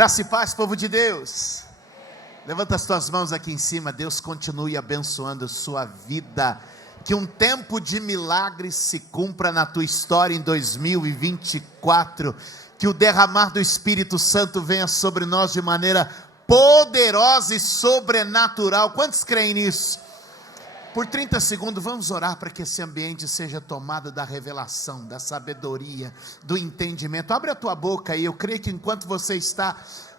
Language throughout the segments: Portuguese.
Graça e paz, povo de Deus. Levanta as tuas mãos aqui em cima. Deus continue abençoando sua vida. Que um tempo de milagres se cumpra na tua história em 2024. Que o derramar do Espírito Santo venha sobre nós de maneira poderosa e sobrenatural. Quantos creem nisso? Por 30 segundos, vamos orar para que esse ambiente seja tomado da revelação, da sabedoria, do entendimento. Abre a tua boca aí. Eu creio que enquanto você está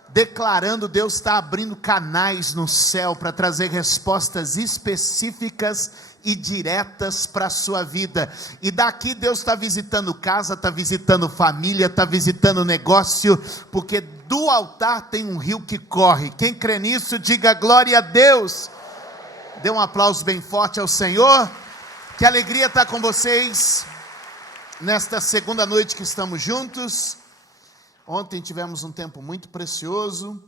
declarando, Deus está abrindo canais no céu para trazer respostas específicas e diretas para a sua vida. E daqui Deus está visitando casa, está visitando família, está visitando negócio, porque do altar tem um rio que corre. Quem crê nisso, diga glória a Deus. Dê um aplauso bem forte ao Senhor. Que alegria estar com vocês nesta segunda noite que estamos juntos. Ontem tivemos um tempo muito precioso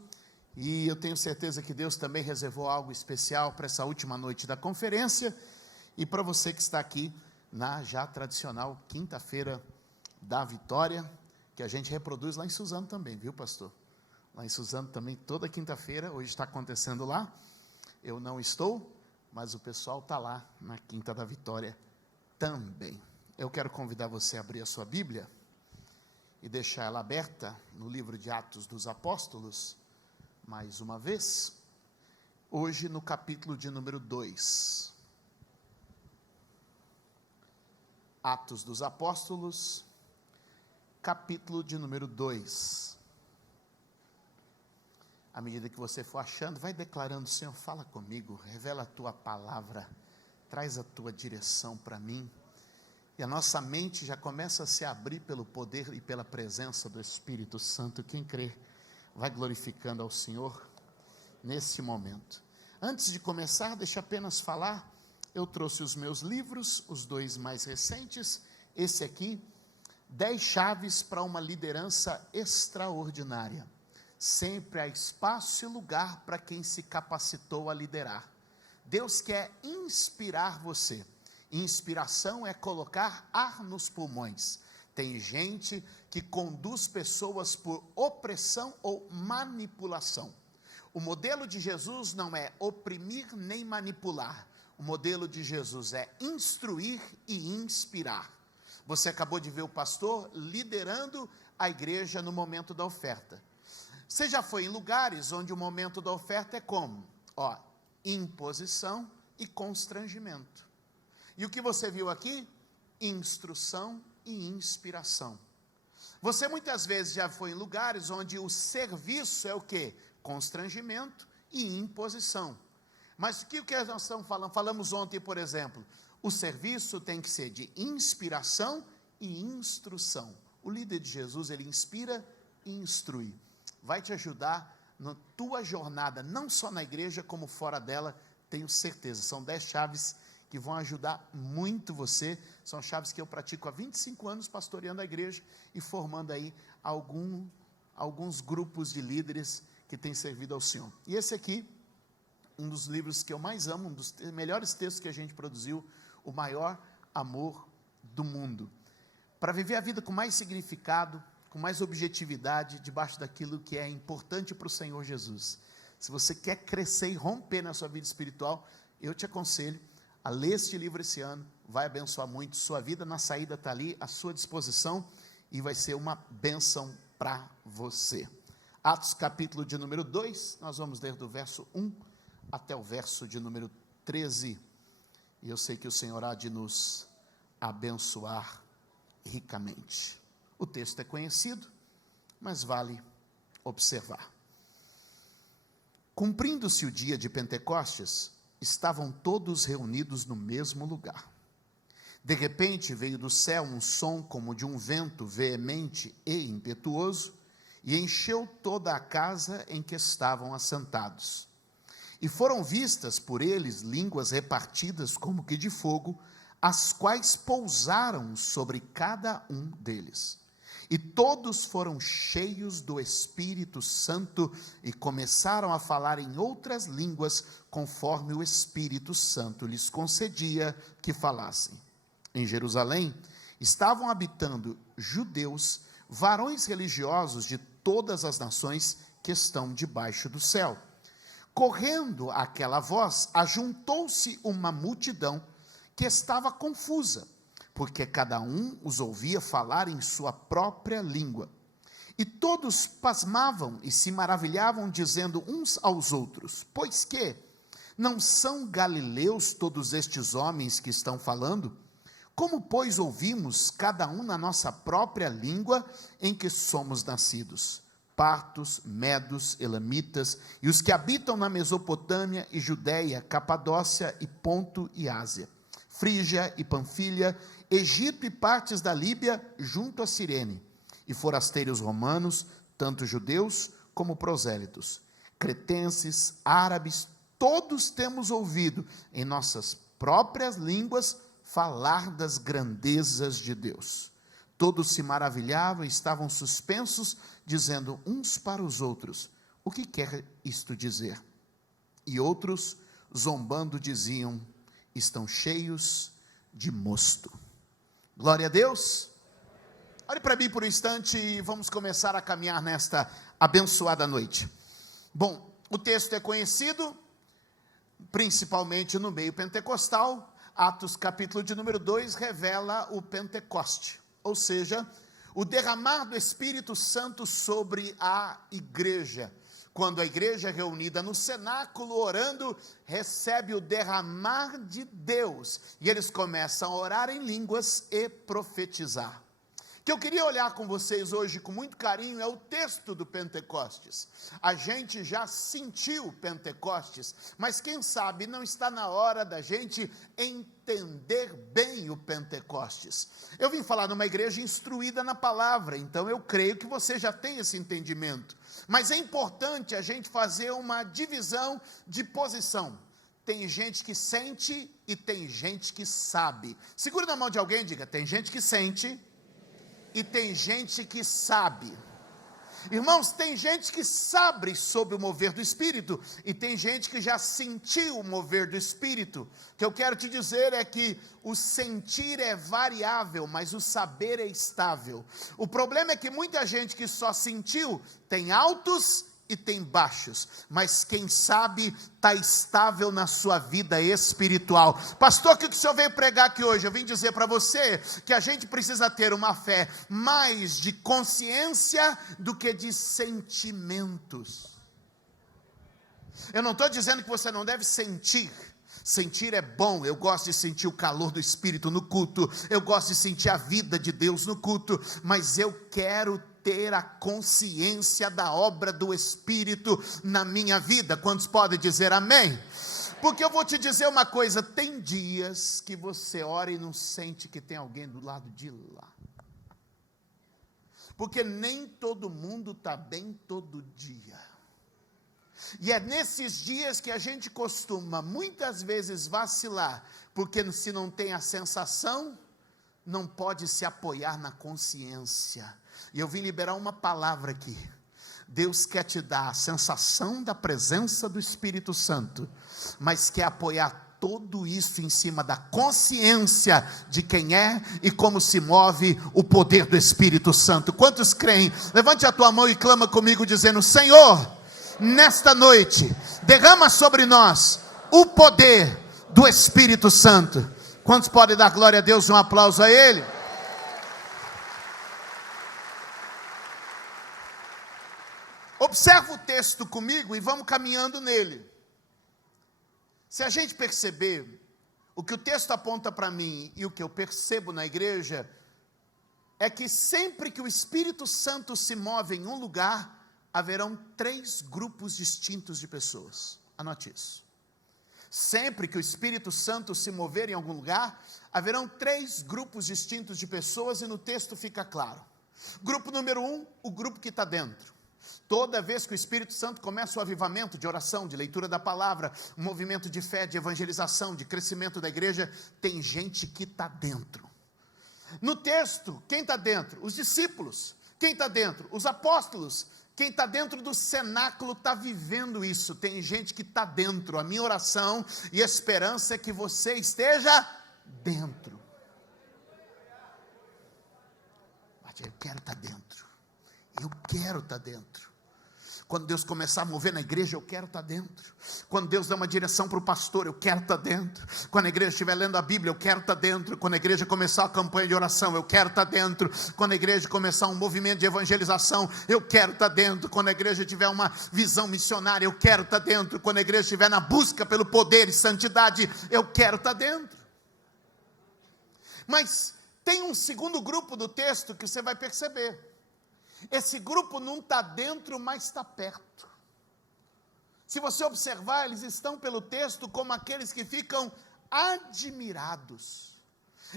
e eu tenho certeza que Deus também reservou algo especial para essa última noite da conferência e para você que está aqui na já tradicional quinta-feira da Vitória, que a gente reproduz lá em Suzano também, viu, pastor? Lá em Suzano também, toda quinta-feira, hoje está acontecendo lá. Eu não estou, mas o pessoal está lá na Quinta da Vitória também. Eu quero convidar você a abrir a sua Bíblia e deixar ela aberta no livro de Atos dos Apóstolos, mais uma vez, hoje no capítulo de número 2. Atos dos Apóstolos, capítulo de número 2. À medida que você for achando, vai declarando: Senhor, fala comigo, revela a tua palavra, traz a tua direção para mim. E a nossa mente já começa a se abrir pelo poder e pela presença do Espírito Santo. Quem crê, vai glorificando ao Senhor nesse momento. Antes de começar, deixa apenas falar, eu trouxe os meus livros, os dois mais recentes, esse aqui, 10 chaves para uma liderança extraordinária. Sempre há espaço e lugar para quem se capacitou a liderar. Deus quer inspirar você. Inspiração é colocar ar nos pulmões. Tem gente que conduz pessoas por opressão ou manipulação. O modelo de Jesus não é oprimir nem manipular. O modelo de Jesus é instruir e inspirar. Você acabou de ver o pastor liderando a igreja no momento da oferta. Você já foi em lugares onde o momento da oferta é como? Imposição e constrangimento. E o que você viu aqui? Instrução e inspiração. Você muitas vezes já foi em lugares onde o serviço é o quê? Constrangimento e imposição. Mas o que nós estamos falando? Falamos ontem, por exemplo, o serviço tem que ser de inspiração e instrução. O líder de Jesus, ele inspira e instrui. Vai te ajudar na tua jornada, não só na igreja, como fora dela, tenho certeza. São 10 chaves que vão ajudar muito você. São chaves que eu pratico há 25 anos, pastoreando a igreja e formando aí alguns grupos de líderes que têm servido ao Senhor. E esse aqui, um dos livros que eu mais amo, um dos melhores textos que a gente produziu, O Maior Amor do Mundo. Para viver a vida com mais significado, com mais objetividade, debaixo daquilo que é importante para o Senhor Jesus. Se você quer crescer e romper na sua vida espiritual, eu te aconselho a ler este livro esse ano, vai abençoar muito sua vida. Na saída está ali à sua disposição e vai ser uma bênção para você. Atos capítulo de número 2, nós vamos ler do verso 1 até o verso de número 13, e eu sei que o Senhor há de nos abençoar ricamente. O texto é conhecido, mas vale observar. Cumprindo-se o dia de Pentecostes, estavam todos reunidos no mesmo lugar. De repente veio do céu um som como de um vento veemente e impetuoso, e encheu toda a casa em que estavam assentados. E foram vistas por eles línguas repartidas como que de fogo, as quais pousaram sobre cada um deles. E todos foram cheios do Espírito Santo e começaram a falar em outras línguas, conforme o Espírito Santo lhes concedia que falassem. Em Jerusalém estavam habitando judeus, varões religiosos de todas as nações que estão debaixo do céu. Correndo àquela voz, ajuntou-se uma multidão que estava confusa, porque cada um os ouvia falar em sua própria língua. E todos pasmavam e se maravilhavam, dizendo uns aos outros: pois que não são galileus todos estes homens que estão falando? Como, pois, ouvimos cada um na nossa própria língua em que somos nascidos? Partos, medos, elamitas, e os que habitam na Mesopotâmia e Judéia, Capadócia e Ponto e Ásia, Frígia e Panfilha, Egito e partes da Líbia, junto a Cirene, e forasteiros romanos, tanto judeus como prosélitos, cretenses, árabes, todos temos ouvido em nossas próprias línguas falar das grandezas de Deus. Todos se maravilhavam e estavam suspensos, dizendo uns para os outros: o que quer isto dizer? E outros, zombando, diziam: estão cheios de mosto. Glória a Deus. Olhe para mim por um instante e vamos começar a caminhar nesta abençoada noite. Bom, o texto é conhecido, principalmente no meio pentecostal. Atos capítulo de número 2 revela o Pentecoste, ou seja, o derramar do Espírito Santo sobre a igreja. Quando a igreja é reunida no cenáculo orando, recebe o derramar de Deus, e eles começam a orar em línguas e profetizar. O que eu queria olhar com vocês hoje com muito carinho é o texto do Pentecostes. A gente já sentiu Pentecostes, mas quem sabe não está na hora da gente entender bem o Pentecostes. Eu vim falar numa igreja instruída na palavra, então eu creio que você já tem esse entendimento. Mas é importante a gente fazer uma divisão de posição. Tem gente que sente e tem gente que sabe. Segura na mão de alguém e diga: tem gente que sente e tem gente que sabe. Irmãos, tem gente que sabe sobre o mover do Espírito, e tem gente que já sentiu o mover do Espírito. O que eu quero te dizer é que o sentir é variável, mas o saber é estável. O problema é que muita gente que só sentiu, tem altos e tem baixos, mas quem sabe está estável na sua vida espiritual. Pastor, o que o senhor veio pregar aqui hoje? Eu vim dizer para você que a gente precisa ter uma fé mais de consciência do que de sentimentos. Eu não estou dizendo que você não deve sentir. Sentir é bom, eu gosto de sentir o calor do Espírito no culto, eu gosto de sentir a vida de Deus no culto, mas eu quero ter a consciência da obra do Espírito na minha vida. Quantos podem dizer amém? Porque eu vou te dizer uma coisa, tem dias que você ora e não sente que tem alguém do lado de lá. Porque nem todo mundo está bem todo dia. E é nesses dias que a gente costuma muitas vezes vacilar, porque se não tem a sensação, não pode se apoiar na consciência. E eu vim liberar uma palavra aqui. Deus quer te dar a sensação da presença do Espírito Santo, mas quer apoiar tudo isso em cima da consciência de quem é e como se move o poder do Espírito Santo. Quantos creem? Levante a tua mão e clama comigo dizendo: Senhor, nesta noite, derrama sobre nós o poder do Espírito Santo. Quantos podem dar glória a Deus e um aplauso a Ele? Observa o texto comigo e vamos caminhando nele. Se a gente perceber, o que o texto aponta para mim e o que eu percebo na igreja, é que sempre que o Espírito Santo se move em um lugar, haverão 3 grupos distintos de pessoas. Anote isso. Sempre que o Espírito Santo se mover em algum lugar, haverão 3 grupos distintos de pessoas, e no texto fica claro. Grupo número 1, o grupo que está dentro. Toda vez que o Espírito Santo começa o avivamento de oração, de leitura da palavra, um movimento de fé, de evangelização, de crescimento da igreja, tem gente que está dentro. No texto, quem está dentro? Os discípulos. Quem está dentro? Os apóstolos. Quem está dentro do cenáculo está vivendo isso. Tem gente que está dentro. A minha oração e esperança é que você esteja dentro. Eu quero estar dentro. Eu quero estar dentro. Quando Deus começar a mover na igreja, eu quero estar dentro. Quando Deus dá uma direção para o pastor, eu quero estar dentro. Quando a igreja estiver lendo a Bíblia, eu quero estar dentro. Quando a igreja começar a campanha de oração, eu quero estar dentro. Quando a igreja começar um movimento de evangelização, eu quero estar dentro. Quando a igreja tiver uma visão missionária, eu quero estar dentro. Quando a igreja estiver na busca pelo poder e santidade, eu quero estar dentro. Mas tem um segundo grupo do texto que você vai perceber. Esse grupo não está dentro, mas está perto. Se você observar, eles estão pelo texto como aqueles que ficam admirados.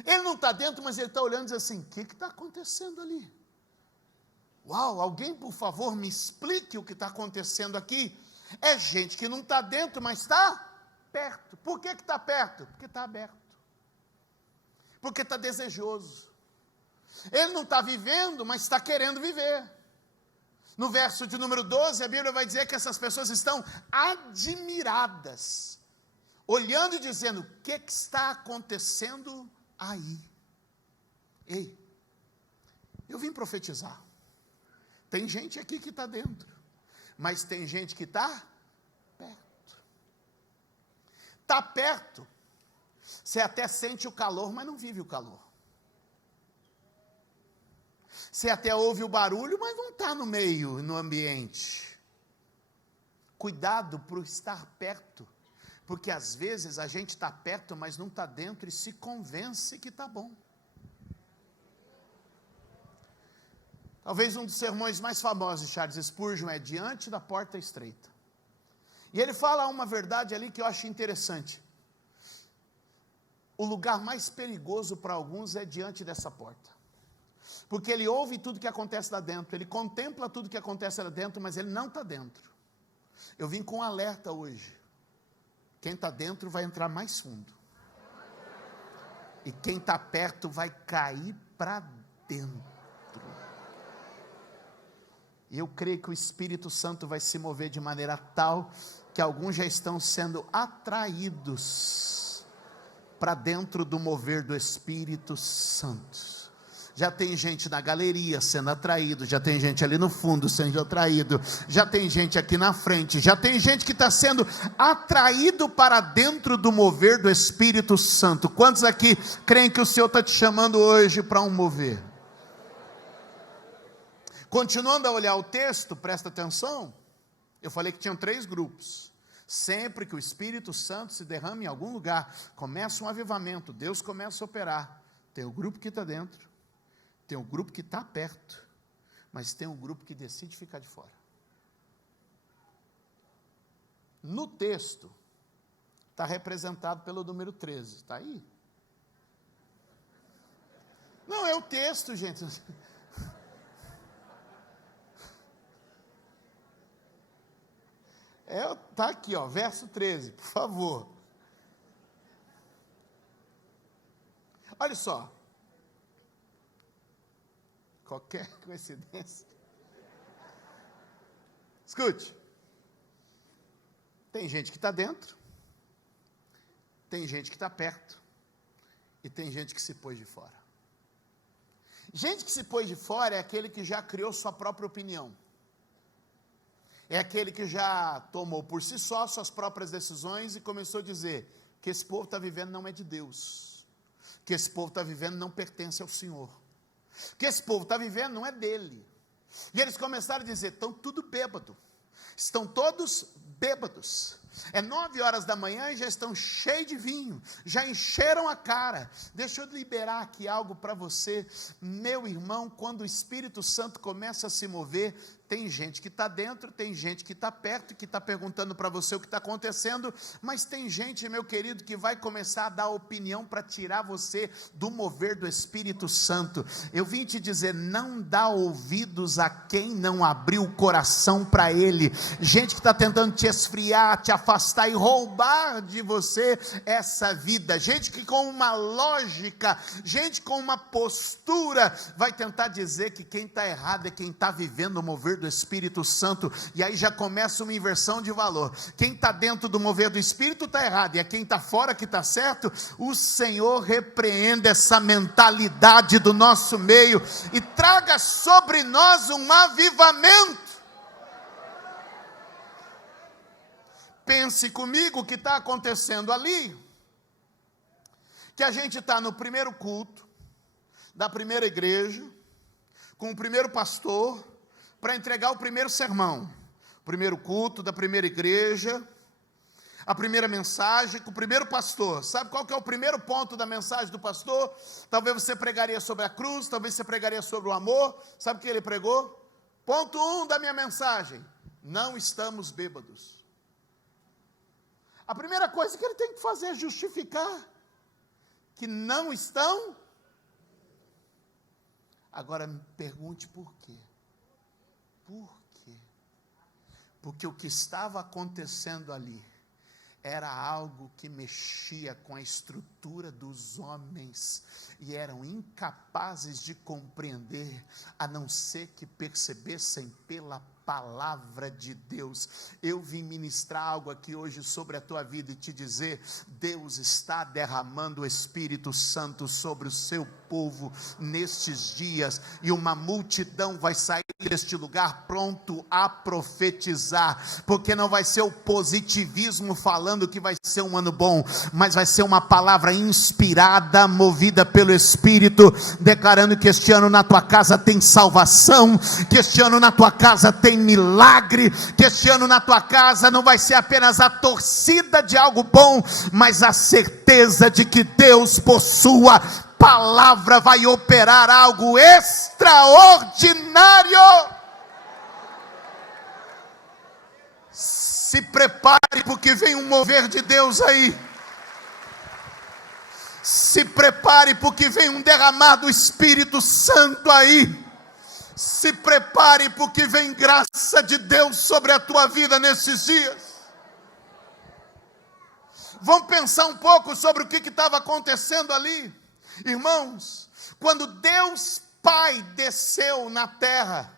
Ele não está dentro, mas ele está olhando e diz assim: o que está acontecendo ali? Uau, alguém por favor me explique o que está acontecendo aqui. É gente que não está dentro, mas está perto. Por que está perto? Porque está aberto. Porque está desejoso. Ele não está vivendo, mas está querendo viver. No verso de número 12, a Bíblia vai dizer que essas pessoas estão admiradas, olhando e dizendo: o que está acontecendo aí? Ei, eu vim profetizar. Tem gente aqui que está dentro, mas tem gente que está perto. Está perto, você até sente o calor, mas não vive o calor. Você até ouve o barulho, mas não está no meio, no ambiente. Cuidado por estar perto, porque às vezes a gente está perto, mas não está dentro e se convence que está bom. Talvez um dos sermões mais famosos de Charles Spurgeon é Diante da Porta Estreita. E ele fala uma verdade ali que eu acho interessante. O lugar mais perigoso para alguns é diante dessa porta. Porque ele ouve tudo que acontece lá dentro, ele contempla tudo que acontece lá dentro, mas ele não está dentro. Eu vim com um alerta hoje. Quem está dentro vai entrar mais fundo. E quem está perto vai cair para dentro. E eu creio que o Espírito Santo vai se mover de maneira tal que alguns já estão sendo atraídos para dentro do mover do Espírito Santo. Já tem gente na galeria sendo atraído, já tem gente ali no fundo sendo atraído, já tem gente aqui na frente, já tem gente que está sendo atraído para dentro do mover do Espírito Santo. Quantos aqui creem que o Senhor está te chamando hoje para um mover? Continuando a olhar o texto, presta atenção, eu falei que tinham 3 grupos. Sempre que o Espírito Santo se derrama em algum lugar, começa um avivamento, Deus começa a operar. Tem o grupo que está dentro, tem o grupo que está perto, mas tem o grupo que decide ficar de fora. No texto, está representado pelo número 13, está aí? Não, é o texto, gente. Está aqui, ó, verso 13, por favor. Olha só. Qualquer coincidência. Escute. Tem gente que está dentro, tem gente que está perto, e tem gente que se pôs de fora. Gente que se pôs de fora é aquele que já criou sua própria opinião. É aquele que já tomou por si só suas próprias decisões e começou a dizer que esse povo está vivendo não é de Deus, que esse povo está vivendo não pertence ao Senhor, que esse povo está vivendo não é dele. E eles começaram a dizer: estão tudo bêbado, estão todos bêbados. É 9 horas da manhã e já estão cheios de vinho, já encheram a cara. Deixa eu liberar aqui algo para você, meu irmão. Quando o Espírito Santo começa a se mover, tem gente que está dentro, tem gente que está perto, que está perguntando para você o que está acontecendo, mas tem gente, meu querido, que vai começar a dar opinião para tirar você do mover do Espírito Santo. Eu vim te dizer: não dá ouvidos a quem não abriu o coração para Ele. Gente que está tentando te esfriar, te afastar e roubar de você essa vida. Gente que com uma lógica, gente com uma postura, vai tentar dizer que quem está errado é quem está vivendo o mover do Espírito Santo, e aí já começa uma inversão de valor. Quem está dentro do mover do Espírito está errado, e é quem está fora que está certo. O Senhor repreenda essa mentalidade do nosso meio, e traga sobre nós um avivamento. Pense comigo o que está acontecendo ali, que a gente está no primeiro culto da primeira igreja, com o primeiro pastor, para entregar o primeiro sermão. Primeiro culto da primeira igreja, a primeira mensagem com o primeiro pastor. Sabe qual que é o primeiro ponto da mensagem do pastor? Talvez você pregaria sobre a cruz, talvez você pregaria sobre o amor. Sabe o que ele pregou? Ponto 1 da minha mensagem: não estamos bêbados. A primeira coisa que ele tem que fazer é justificar que não estão. Agora me pergunte por quê. Por quê? Porque o que estava acontecendo ali era algo que mexia com a estrutura dos homens, e eram incapazes de compreender, a não ser que percebessem pela palavra de Deus. Eu vim ministrar algo aqui hoje sobre a tua vida e te dizer: Deus está derramando o Espírito Santo sobre o seu povo nestes dias, e uma multidão vai sair deste lugar pronto a profetizar, porque não vai ser o positivismo falando que vai ser um ano bom, mas vai ser uma palavra inspirada, movida pelo Espírito, declarando que este ano na tua casa tem salvação, que este ano na tua casa tem milagre, que este ano na tua casa não vai ser apenas a torcida de algo bom, mas a certeza de que Deus, por sua palavra, vai operar algo extraordinário. Se prepare, porque vem um mover de Deus aí. Se prepare, porque vem um derramar do Espírito Santo aí. Se prepare, porque vem graça de Deus sobre a tua vida nesses dias. Vamos pensar um pouco sobre o que estava acontecendo ali. Irmãos, quando Deus Pai desceu na terra,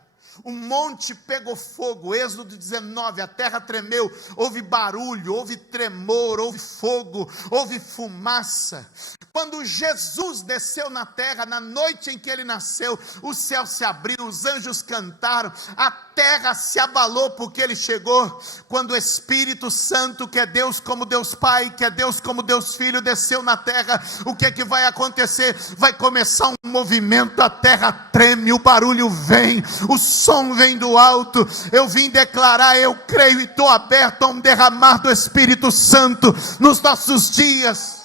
o monte pegou fogo. Êxodo 19, a terra tremeu, houve barulho, houve tremor, houve fogo, houve fumaça. Quando Jesus desceu na terra, na noite em que ele nasceu, o céu se abriu, os anjos cantaram, a terra se abalou porque ele chegou. Quando o Espírito Santo, que é Deus como Deus Pai, que é Deus como Deus Filho, desceu na terra, o que é que vai acontecer? Vai começar um movimento, a terra treme, o barulho vem, o som vem do alto. Eu vim declarar, eu creio e estou aberto a um derramar do Espírito Santo nos nossos dias.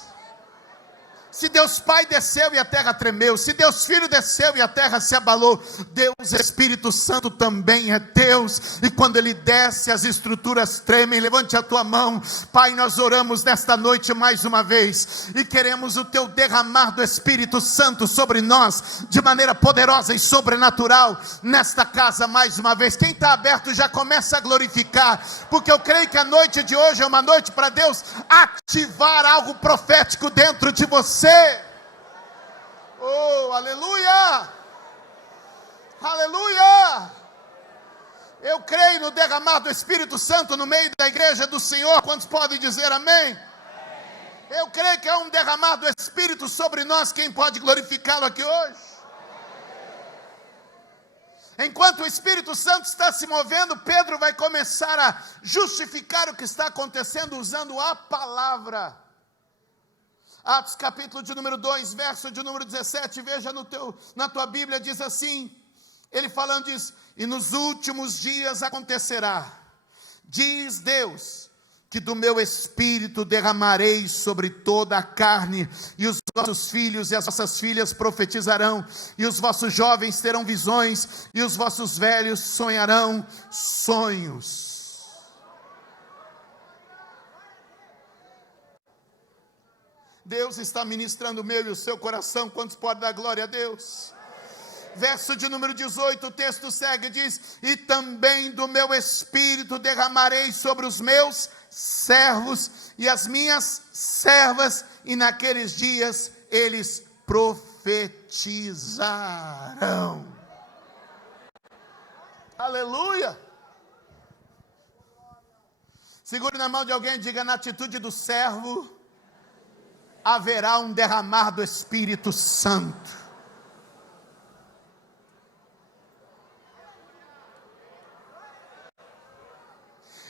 Se Deus Pai desceu e a terra tremeu, se Deus Filho desceu e a terra se abalou, Deus Espírito Santo também é Deus, e quando Ele desce as estruturas tremem. Levante a tua mão. Pai, nós oramos nesta noite mais uma vez, e queremos o Teu derramar do Espírito Santo sobre nós, de maneira poderosa e sobrenatural, nesta casa mais uma vez. Quem está aberto já começa a glorificar, porque eu creio que a noite de hoje é uma noite para Deus ativar algo profético dentro de você. Oh, aleluia! Aleluia! Eu creio no derramar do Espírito Santo no meio da igreja do Senhor. Quantos podem dizer amém? Eu creio que é um derramar do Espírito sobre nós. Quem pode glorificá-lo aqui hoje? Enquanto o Espírito Santo está se movendo, Pedro vai começar a justificar o que está acontecendo usando a palavra. Atos capítulo de número 2, verso de número 17, veja na tua Bíblia, diz assim, ele falando disso: e nos últimos dias acontecerá, diz Deus, que do meu Espírito derramarei sobre toda a carne, e os vossos filhos e as vossas filhas profetizarão, e os vossos jovens terão visões, e os vossos velhos sonharão sonhos. Deus está ministrando o meu e o seu coração. Quantos podem dar glória a Deus? Verso de número 18, o texto segue e diz: e também do meu Espírito derramarei sobre os meus servos e as minhas servas, e naqueles dias eles profetizarão. Aleluia! Segure na mão de alguém e diga: na atitude do servo haverá um derramar do Espírito Santo.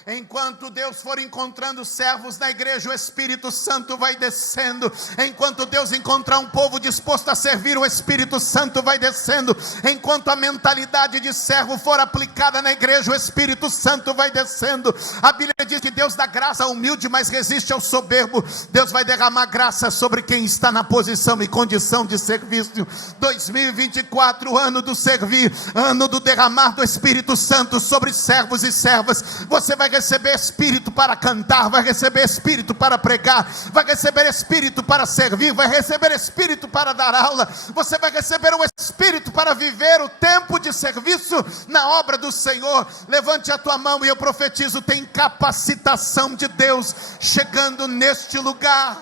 Enquanto Deus for encontrando servos na igreja, o Espírito Santo vai descendo. Enquanto Deus encontrar um povo disposto a servir, o Espírito Santo vai descendo. Enquanto a mentalidade de servo for aplicada na igreja, o Espírito Santo vai descendo. A Bíblia diz que Deus dá graça ao humilde, mas resiste ao soberbo. Deus vai derramar graça sobre quem está na posição e condição de serviço. 2024, ano do servir, ano do derramar do Espírito Santo sobre servos e servas. Você vai receber espírito para cantar, vai receber espírito para pregar, vai receber espírito para servir, vai receber espírito para dar aula. Você vai receber um espírito para viver o tempo de serviço na obra do Senhor. Levante a tua mão e eu profetizo: tem capacitação de Deus chegando neste lugar.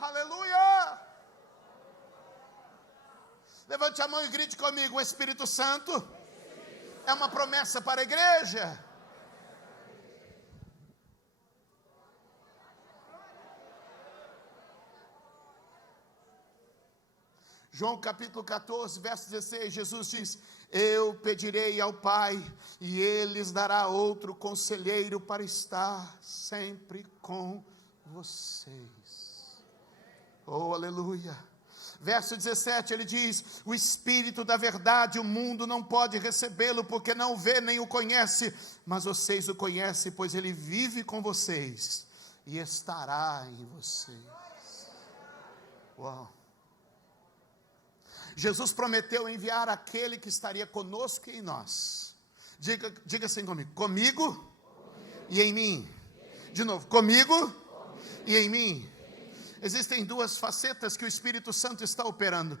Aleluia! Levante a mão e grite comigo: o Espírito Santo é uma promessa para a igreja. João capítulo 14, verso 16, Jesus diz: eu pedirei ao Pai, e Ele lhes dará outro conselheiro para estar sempre com vocês. Oh, aleluia. Verso 17, ele diz: o Espírito da verdade, o mundo não pode recebê-lo, porque não o vê nem o conhece, mas vocês o conhecem, pois ele vive com vocês e estará em vocês. Uau! Jesus prometeu enviar aquele que estaria conosco e em nós. Diga assim comigo: comigo e em mim. De novo: comigo e em mim. Existem duas facetas que o Espírito Santo está operando.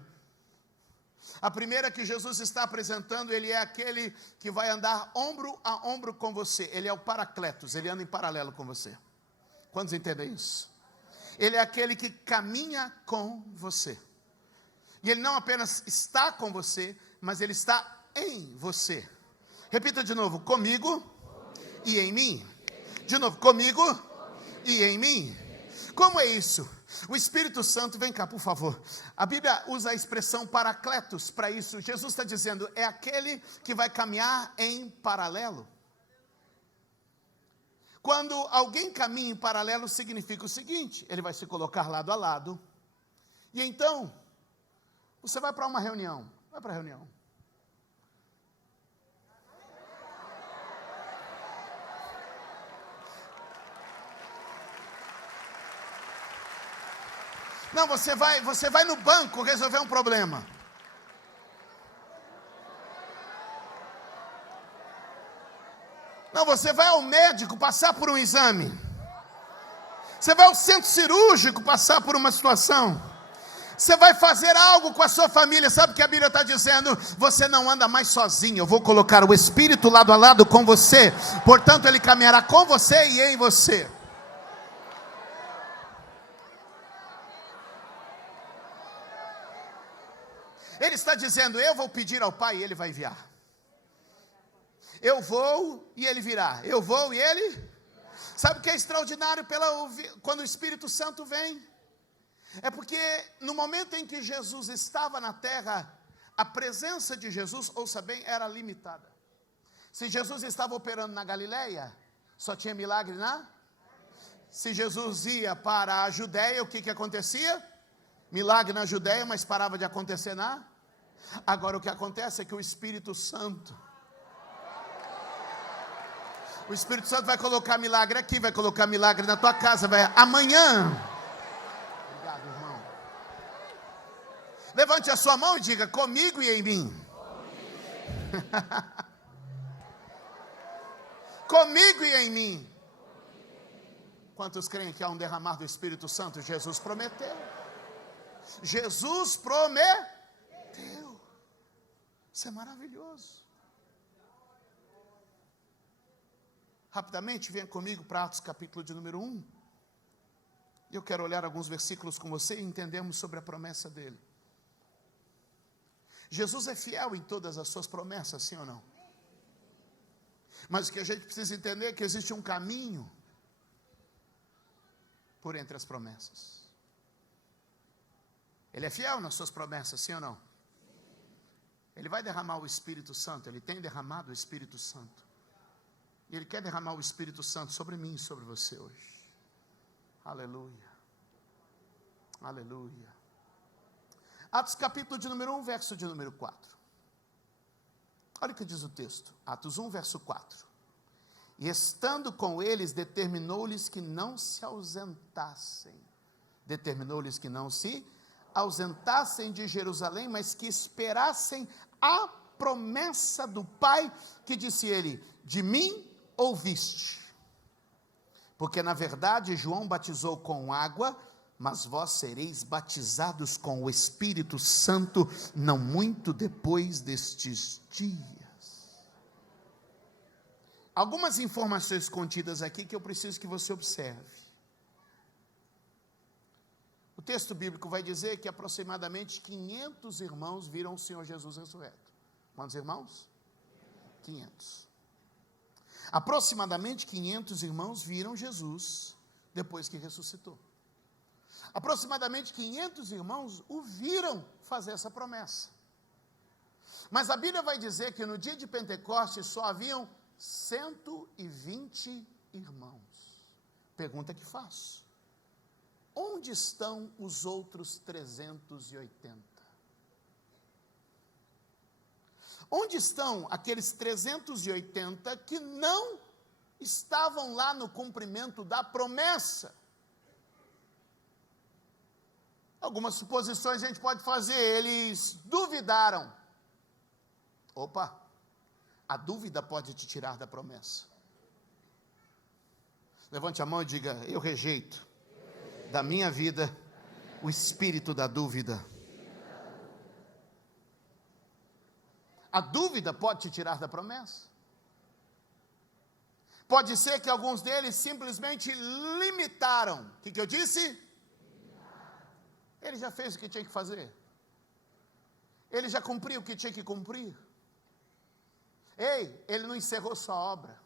A primeira que Jesus está apresentando, ele é aquele que vai andar ombro a ombro com você. Ele é o Paracletos, ele anda em paralelo com você. Quantos entendem isso? Ele é aquele que caminha com você. E ele não apenas está com você, mas ele está em você. Repita de novo: comigo e em mim. De novo: comigo e em mim. Como é isso? O Espírito Santo, vem cá por favor. A Bíblia usa a expressão Paracletos para isso. Jesus está dizendo: é aquele que vai caminhar em paralelo. Quando alguém caminha em paralelo, significa o seguinte: ele vai se colocar lado a lado. E então, você vai para uma reunião. Vai para a reunião. Não, você vai no banco resolver um problema. Não, você vai ao médico passar por um exame. Você vai ao centro cirúrgico passar por uma situação. Você vai fazer algo com a sua família. Sabe o que a Bíblia está dizendo? Você não anda mais sozinho. Eu vou colocar o Espírito lado a lado com você. Portanto, ele caminhará com você e em você. Ele está dizendo: eu vou pedir ao Pai e Ele vai enviar. Eu vou e Ele virá. Eu vou e Ele... Sabe o que é extraordinário quando o Espírito Santo vem? É porque no momento em que Jesus estava na terra, a presença de Jesus, ouça bem, era limitada. Se Jesus estava operando na Galileia, só tinha milagre Se Jesus ia para a Judéia, o que acontecia? Milagre na Judéia, mas parava de acontecer Agora o que acontece é que o Espírito Santo vai colocar milagre aqui, vai colocar milagre na tua casa, amanhã. Obrigado, irmão. Levante a sua mão e diga: comigo e em mim. Comigo e em mim. Quantos creem que há um derramar do Espírito Santo? Jesus prometeu. Jesus prometeu. Isso é maravilhoso. Rapidamente, venha comigo para Atos capítulo de número 1. Eu quero olhar alguns versículos com você e entendemos sobre a promessa dele. Jesus é fiel em todas as suas promessas, sim ou não? Mas o que a gente precisa entender é que existe um caminho por entre as promessas. Ele é fiel nas suas promessas, sim ou não? Ele vai derramar o Espírito Santo, ele tem derramado o Espírito Santo. E ele quer derramar o Espírito Santo sobre mim e sobre você hoje. Aleluia. Aleluia. Atos capítulo de número 1, verso de número 4. Olha o que diz o texto. Atos 1, verso 4. E estando com eles, determinou-lhes que não se ausentassem. Determinou-lhes que não se ausentassem de Jerusalém, mas que esperassem a promessa do Pai, que disse ele: de mim ouviste. Porque na verdade João batizou com água, mas vós sereis batizados com o Espírito Santo, não muito depois destes dias. Algumas informações contidas aqui que eu preciso que você observe. O texto bíblico vai dizer que aproximadamente 500 irmãos viram o Senhor Jesus ressurreto. Quantos irmãos? 500. Aproximadamente 500 irmãos viram Jesus depois que ressuscitou. Aproximadamente 500 irmãos o viram fazer essa promessa. Mas a Bíblia vai dizer que no dia de Pentecostes só haviam 120 irmãos. Pergunta que faço: onde estão os outros 380? Onde estão aqueles 380 que não estavam lá no cumprimento da promessa? Algumas suposições a gente pode fazer. Eles duvidaram. Opa, a dúvida pode te tirar da promessa. Levante a mão e diga: eu rejeito da minha vida o espírito da dúvida. A dúvida pode te tirar da promessa. Pode ser que alguns deles simplesmente limitaram. O que eu disse? Ele já fez o que tinha que fazer. Ele já cumpriu o que tinha que cumprir. Ei, ele não encerrou sua obra.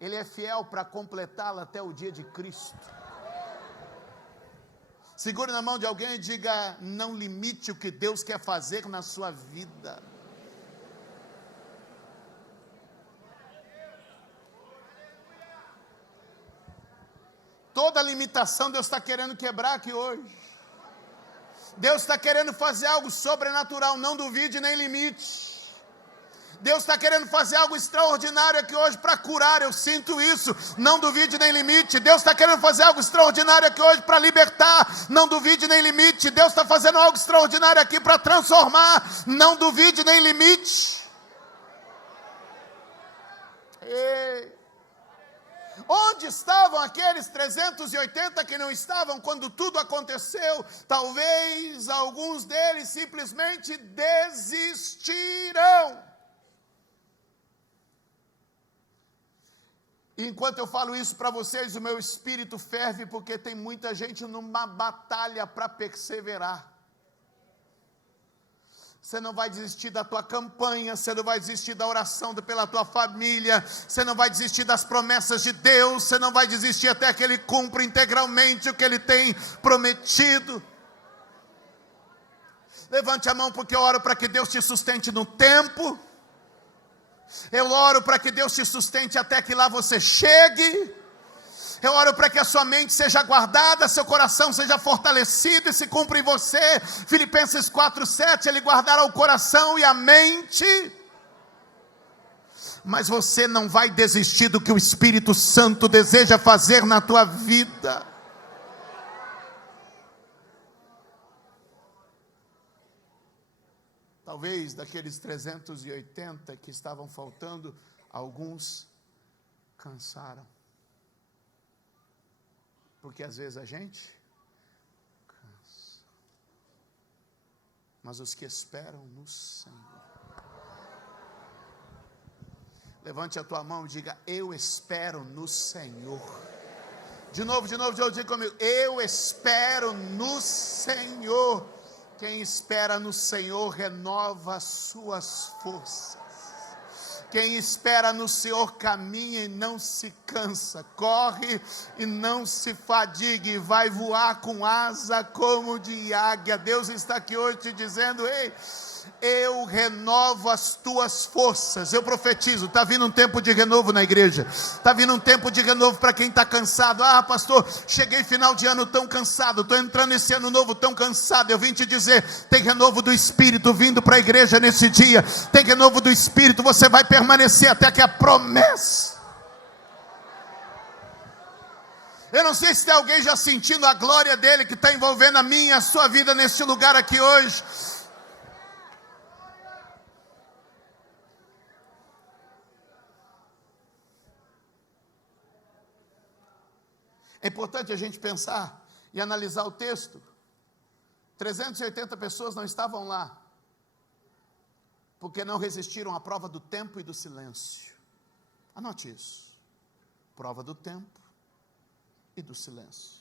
Ele é fiel para completá-la até o dia de Cristo. Segure na mão de alguém e diga: não limite o que Deus quer fazer na sua vida. Toda limitação Deus está querendo quebrar aqui hoje. Deus está querendo fazer algo sobrenatural, não duvide nem limite. Deus está querendo fazer algo extraordinário aqui hoje para curar, eu sinto isso, não duvide nem limite. Deus está querendo fazer algo extraordinário aqui hoje para libertar, não duvide nem limite. Deus está fazendo algo extraordinário aqui para transformar, não duvide nem limite. Ei. Onde estavam aqueles 380 que não estavam quando tudo aconteceu? Talvez alguns deles simplesmente desistiram. E enquanto eu falo isso para vocês, o meu espírito ferve, porque tem muita gente numa batalha para perseverar. Você não vai desistir da tua campanha, você não vai desistir da oração pela tua família, você não vai desistir das promessas de Deus, você não vai desistir até que Ele cumpra integralmente o que Ele tem prometido. Levante a mão, porque eu oro para que Deus te sustente no tempo. Eu oro para que Deus te sustente até que lá você chegue. Eu oro para que a sua mente seja guardada, seu coração seja fortalecido e se cumpra em você. Filipenses 4:7, Ele guardará o coração e a mente. Mas você não vai desistir do que o Espírito Santo deseja fazer na tua vida. Talvez daqueles 380 que estavam faltando, alguns cansaram. Porque às vezes a gente cansa. Mas os que esperam no Senhor. Levante a tua mão e diga: eu espero no Senhor. De novo, diga comigo: eu espero no Senhor. Quem espera no Senhor renova as suas forças. Quem espera no Senhor caminha e não se cansa, corre e não se fadigue, vai voar com asa como de águia. Deus está aqui hoje te dizendo: ei, eu renovo as tuas forças. Eu profetizo, está vindo um tempo de renovo na igreja, está vindo um tempo de renovo para quem está cansado. Ah, pastor, cheguei final de ano tão cansado, estou entrando esse ano novo tão cansado. Eu vim te dizer, tem renovo do Espírito vindo para a igreja nesse dia, tem renovo do Espírito. Você vai permanecer até que a promessa. Eu não sei se tem alguém já sentindo a glória dele que está envolvendo a minha e a sua vida neste lugar aqui hoje. É importante a gente pensar e analisar o texto. 380 pessoas não estavam lá, porque não resistiram à prova do tempo e do silêncio. Anote isso. Prova do tempo e do silêncio.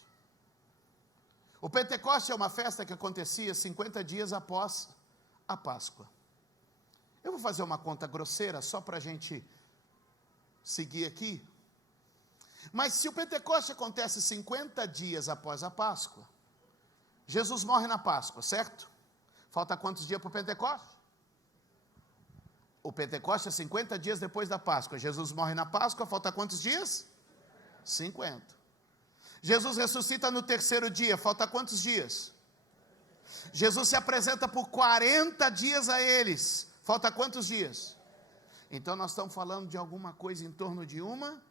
O Pentecoste é uma festa que acontecia 50 dias após a Páscoa. Eu vou fazer uma conta grosseira, só para a gente seguir aqui. Mas se o Pentecoste acontece 50 dias após a Páscoa, Jesus morre na Páscoa, certo? Falta quantos dias para o Pentecoste? O Pentecoste é 50 dias depois da Páscoa. Jesus morre na Páscoa, falta quantos dias? 50. Jesus ressuscita no terceiro dia, falta quantos dias? Jesus se apresenta por 40 dias a eles, falta quantos dias? Então nós estamos falando de alguma coisa em torno de uma...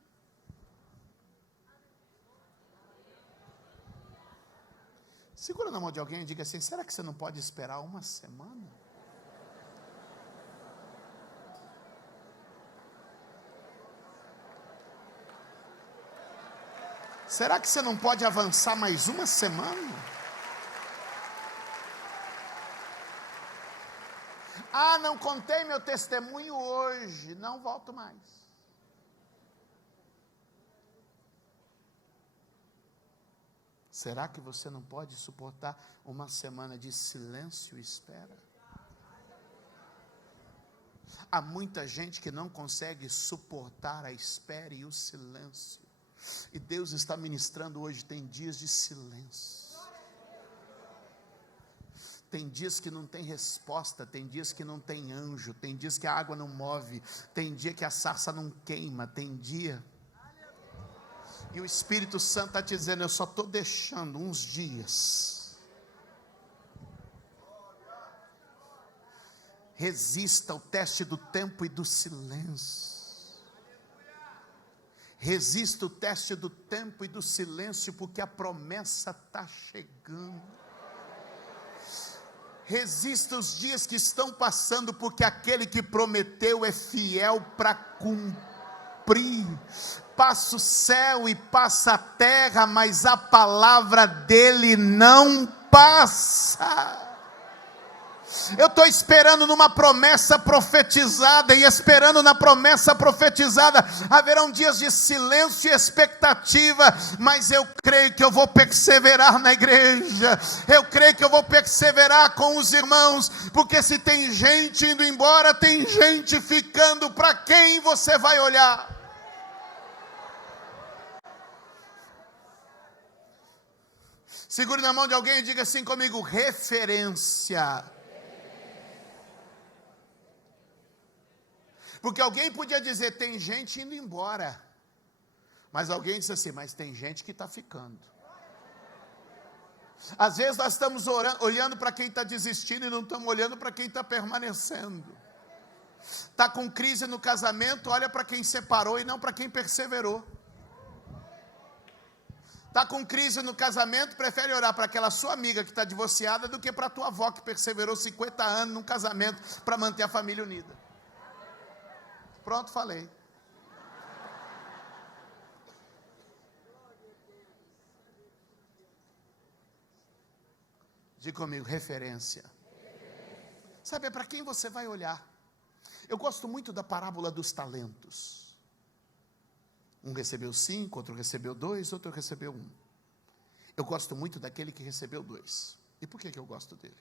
Segura na mão de alguém e diga assim: será que você não pode esperar uma semana? Será que você não pode avançar mais uma semana? Ah, não contei meu testemunho hoje, não volto mais. Será que você não pode suportar uma semana de silêncio e espera? Há muita gente que não consegue suportar a espera e o silêncio. E Deus está ministrando hoje, tem dias de silêncio. Tem dias que não tem resposta, tem dias que não tem anjo, tem dias que a água não move, tem dia que a sarça não queima, tem dia... E o Espírito Santo está te dizendo: eu só estou deixando uns dias. Resista ao teste do tempo e do silêncio. Resista o teste do tempo e do silêncio, porque a promessa está chegando. Resista os dias que estão passando, porque aquele que prometeu é fiel para cumprir. Passa o céu e passa a terra, mas a palavra dele não passa. Eu estou esperando numa promessa profetizada, e esperando na promessa profetizada, haverão dias de silêncio e expectativa, mas eu creio que eu vou perseverar na igreja, eu creio que eu vou perseverar com os irmãos, porque se tem gente indo embora, tem gente ficando. Para quem você vai olhar? Segure na mão de alguém e diga assim comigo: referência. Porque alguém podia dizer: tem gente indo embora. Mas alguém disse assim: mas tem gente que está ficando. Às vezes nós estamos olhando para quem está desistindo e não estamos olhando para quem está permanecendo. Está com crise no casamento, olha para quem separou e não para quem perseverou. Está com crise no casamento, prefere orar para aquela sua amiga que está divorciada do que para a tua avó que perseverou 50 anos num casamento para manter a família unida. Pronto, falei. Diga comigo: referência. Sabe, é para quem você vai olhar. Eu gosto muito da parábola dos talentos. Um recebeu 5, outro recebeu 2, outro recebeu 1. Eu gosto muito daquele que recebeu 2. E por que eu gosto dele?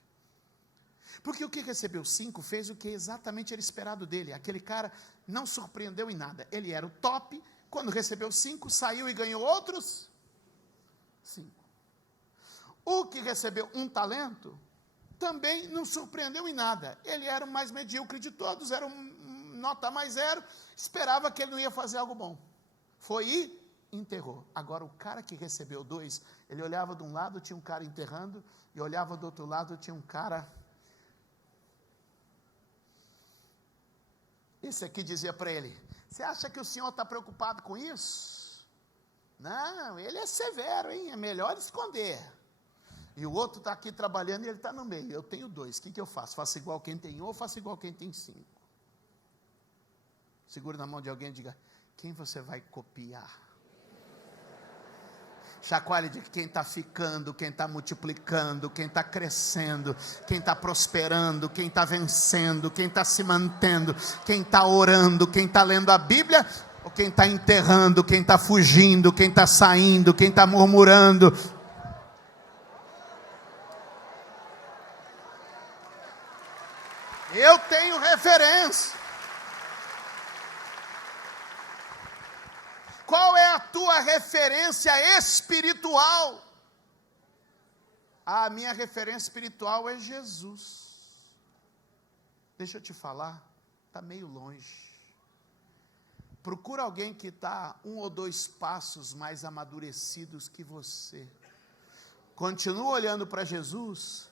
Porque o que recebeu 5 fez o que exatamente era esperado dele. Aquele cara não surpreendeu em nada. Ele era o top. Quando recebeu 5, saiu e ganhou outros 5. O que recebeu 1 talento também não surpreendeu em nada. Ele era o mais medíocre de todos, era nota mais 0, esperava que ele não ia fazer algo bom. Foi e enterrou. Agora, o cara que recebeu 2, ele olhava de um lado, tinha um cara enterrando, e olhava do outro lado, tinha um cara... Esse aqui dizia para ele: você acha que o senhor está preocupado com isso? Não, ele é severo, hein? É melhor esconder. E o outro está aqui trabalhando e ele está no meio. Eu tenho 2, o que eu faço? Faço igual quem tem 1 ou faço igual quem tem 5? Segura na mão de alguém e diga: quem você vai copiar? Chacoalhe de quem está ficando, quem está multiplicando, quem está crescendo, quem está prosperando, quem está vencendo, quem está se mantendo, quem está orando, quem está lendo a Bíblia, ou quem está enterrando, quem está fugindo, quem está saindo, quem está murmurando. Eu tenho referência. Qual é a tua referência espiritual? A minha referência espiritual é Jesus. Deixa eu te falar, está meio longe. Procura alguém que está 1 ou 2 passos mais amadurecidos que você. Continua olhando para Jesus,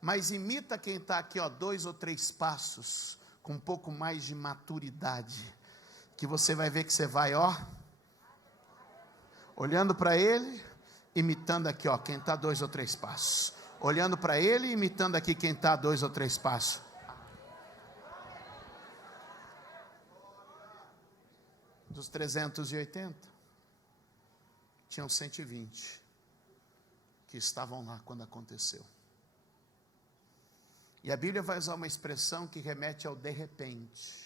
mas imita quem está aqui, 2 ou 3 passos, com um pouco mais de maturidade, que você vai ver que você vai, olhando para ele, imitando aqui, quem está 2 ou 3 passos. Olhando para ele, imitando aqui quem está 2 ou 3 passos. Dos 380, tinham 120 que estavam lá quando aconteceu. E a Bíblia vai usar uma expressão que remete ao de repente.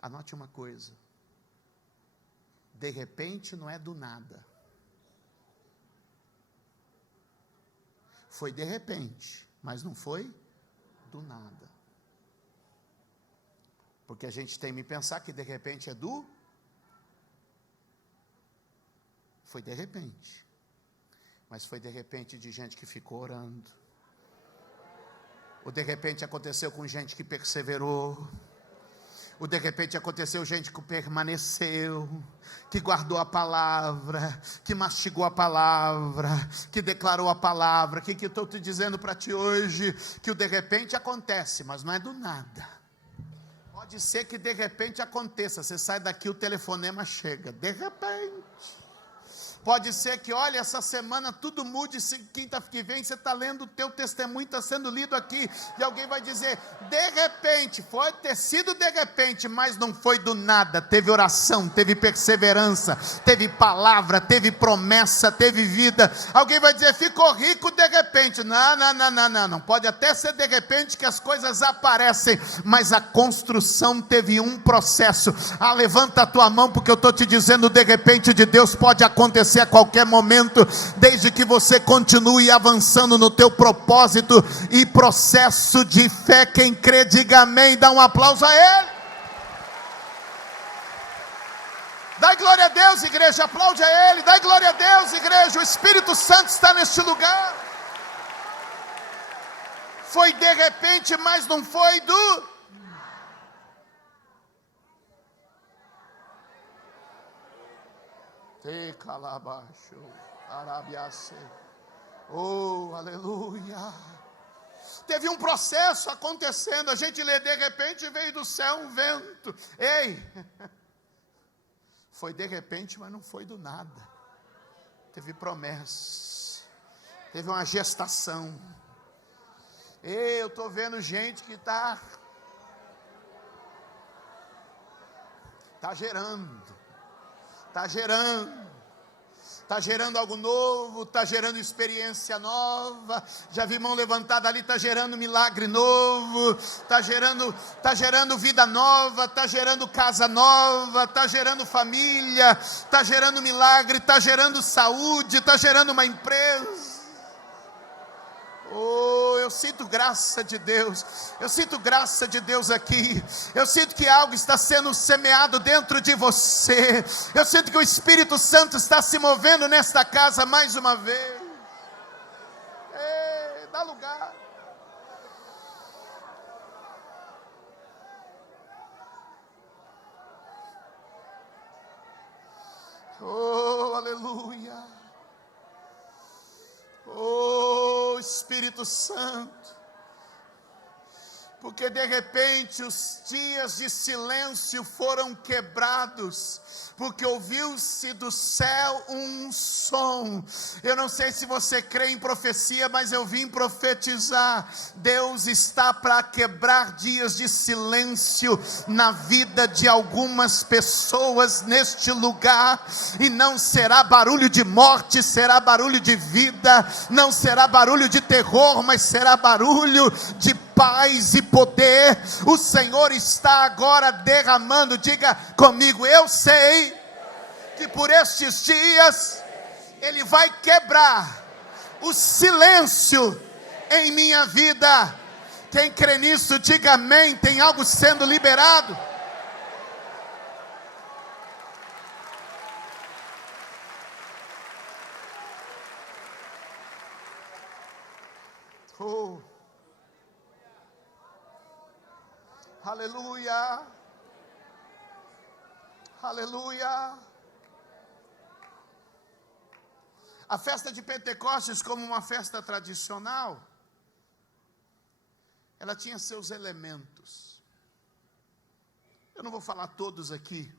Anote uma coisa: de repente não é do nada. Foi de repente, mas não foi do nada. Porque a gente tem que pensar que de repente é do... Foi de repente. Mas foi de repente de gente que ficou orando. O de repente aconteceu com gente que perseverou. O de repente aconteceu gente que permaneceu, que guardou a palavra, que mastigou a palavra, que declarou a palavra. O que estou te dizendo para ti hoje? Que o de repente acontece, mas não é do nada. Pode ser que de repente aconteça, você sai daqui, o telefonema chega, de repente. Pode ser que, olha, essa semana tudo mude, quinta que vem você está lendo, o teu testemunho está sendo lido aqui, e alguém vai dizer, de repente, pode ter sido de repente, mas não foi do nada, teve oração, teve perseverança, teve palavra, teve promessa, teve vida. Alguém vai dizer, ficou rico de repente. Não, pode até ser de repente que as coisas aparecem, mas a construção teve um processo. Levanta a tua mão, porque eu estou te dizendo, de repente de Deus pode acontecer a qualquer momento, desde que você continue avançando no teu propósito e processo de fé. Quem crê, diga amém, dá um aplauso a Ele. Dá glória a Deus, igreja, aplaude a Ele. Dá glória a Deus, igreja, o Espírito Santo está neste lugar. Foi de repente, mas não foi do... Te calabaixo, arabiace. Oh, aleluia. Teve um processo acontecendo. A gente lê, de repente veio do céu um vento. Ei, foi de repente, mas não foi do nada. Teve promessa, teve uma gestação. Ei, eu estou vendo gente que está gerando. Está gerando algo novo, está gerando experiência nova. Já vi mão levantada ali, está gerando milagre novo, está gerando vida nova, está gerando casa nova, está gerando família, está gerando milagre, está gerando saúde, está gerando uma empresa. Oh, eu sinto graça de Deus. Eu sinto graça de Deus aqui. Eu sinto que algo está sendo semeado dentro de você. Eu sinto que o Espírito Santo está se movendo nesta casa mais uma vez. Ei, dá lugar. Oh, aleluia. Oh, Espírito Santo. Porque de repente os dias de silêncio foram quebrados, porque ouviu-se do céu um som. Eu não sei se você crê em profecia, mas eu vim profetizar. Deus está para quebrar dias de silêncio na vida de algumas pessoas neste lugar, e não será barulho de morte, será barulho de vida, não será barulho de terror, mas será barulho de paz e poder. O Senhor está agora derramando. Diga comigo: eu sei que por estes dias Ele vai quebrar o silêncio em minha vida. Quem crê nisso, diga amém. Tem algo sendo liberado. Oh, aleluia, aleluia. A festa de Pentecostes, como uma festa tradicional, ela tinha seus elementos. Eu não vou falar todos aqui,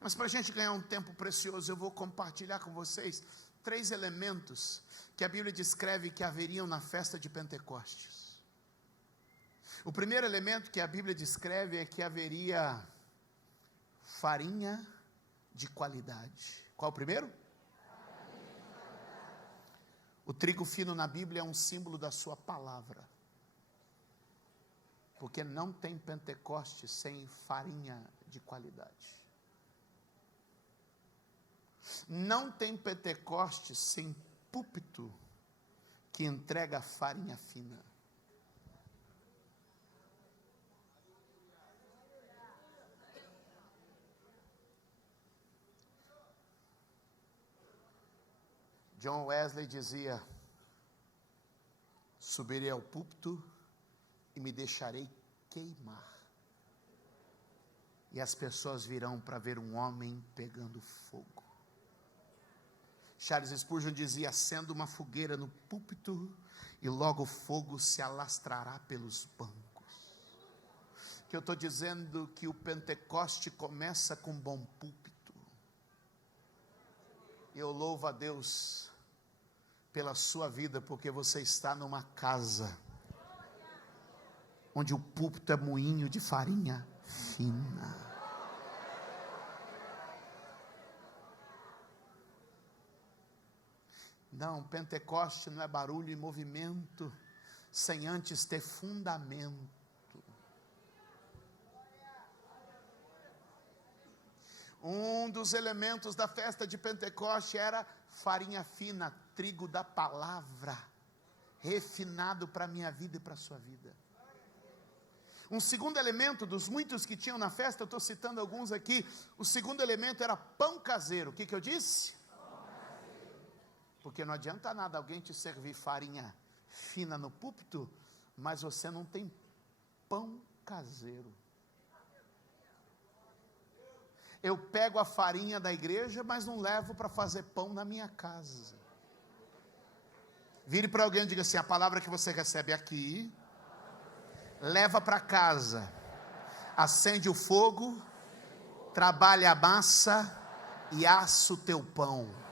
mas para a gente ganhar um tempo precioso, eu vou compartilhar com vocês 3 elementos que a Bíblia descreve que haveriam na festa de Pentecostes. O primeiro elemento que a Bíblia descreve é que haveria farinha de qualidade. Qual o primeiro? O trigo fino na Bíblia é um símbolo da sua palavra. Porque não tem Pentecoste sem farinha de qualidade. Não tem Pentecoste sem púlpito que entrega farinha fina. John Wesley dizia: subirei ao púlpito e me deixarei queimar, e as pessoas virão para ver um homem pegando fogo. Charles Spurgeon dizia: acenda uma fogueira no púlpito e logo o fogo se alastrará pelos bancos. Que eu estou dizendo que o Pentecoste começa com um bom púlpito. E eu louvo a Deus pela sua vida, porque você está numa casa onde o púlpito é moinho de farinha fina. Não, Pentecoste não é barulho e movimento sem antes ter fundamento. Um dos elementos da festa de Pentecoste era farinha fina, trigo da palavra, refinado para a minha vida e para a sua vida. Um segundo elemento dos muitos que tinham na festa, eu estou citando alguns aqui, o segundo elemento era pão caseiro. O que eu disse? Porque não adianta nada alguém te servir farinha fina no púlpito, mas você não tem pão caseiro. Eu pego a farinha da igreja, mas não levo para fazer pão na minha casa. Vire para alguém e diga assim: a palavra que você recebe aqui, leva para casa, acende o fogo, trabalha a massa e assa o teu pão.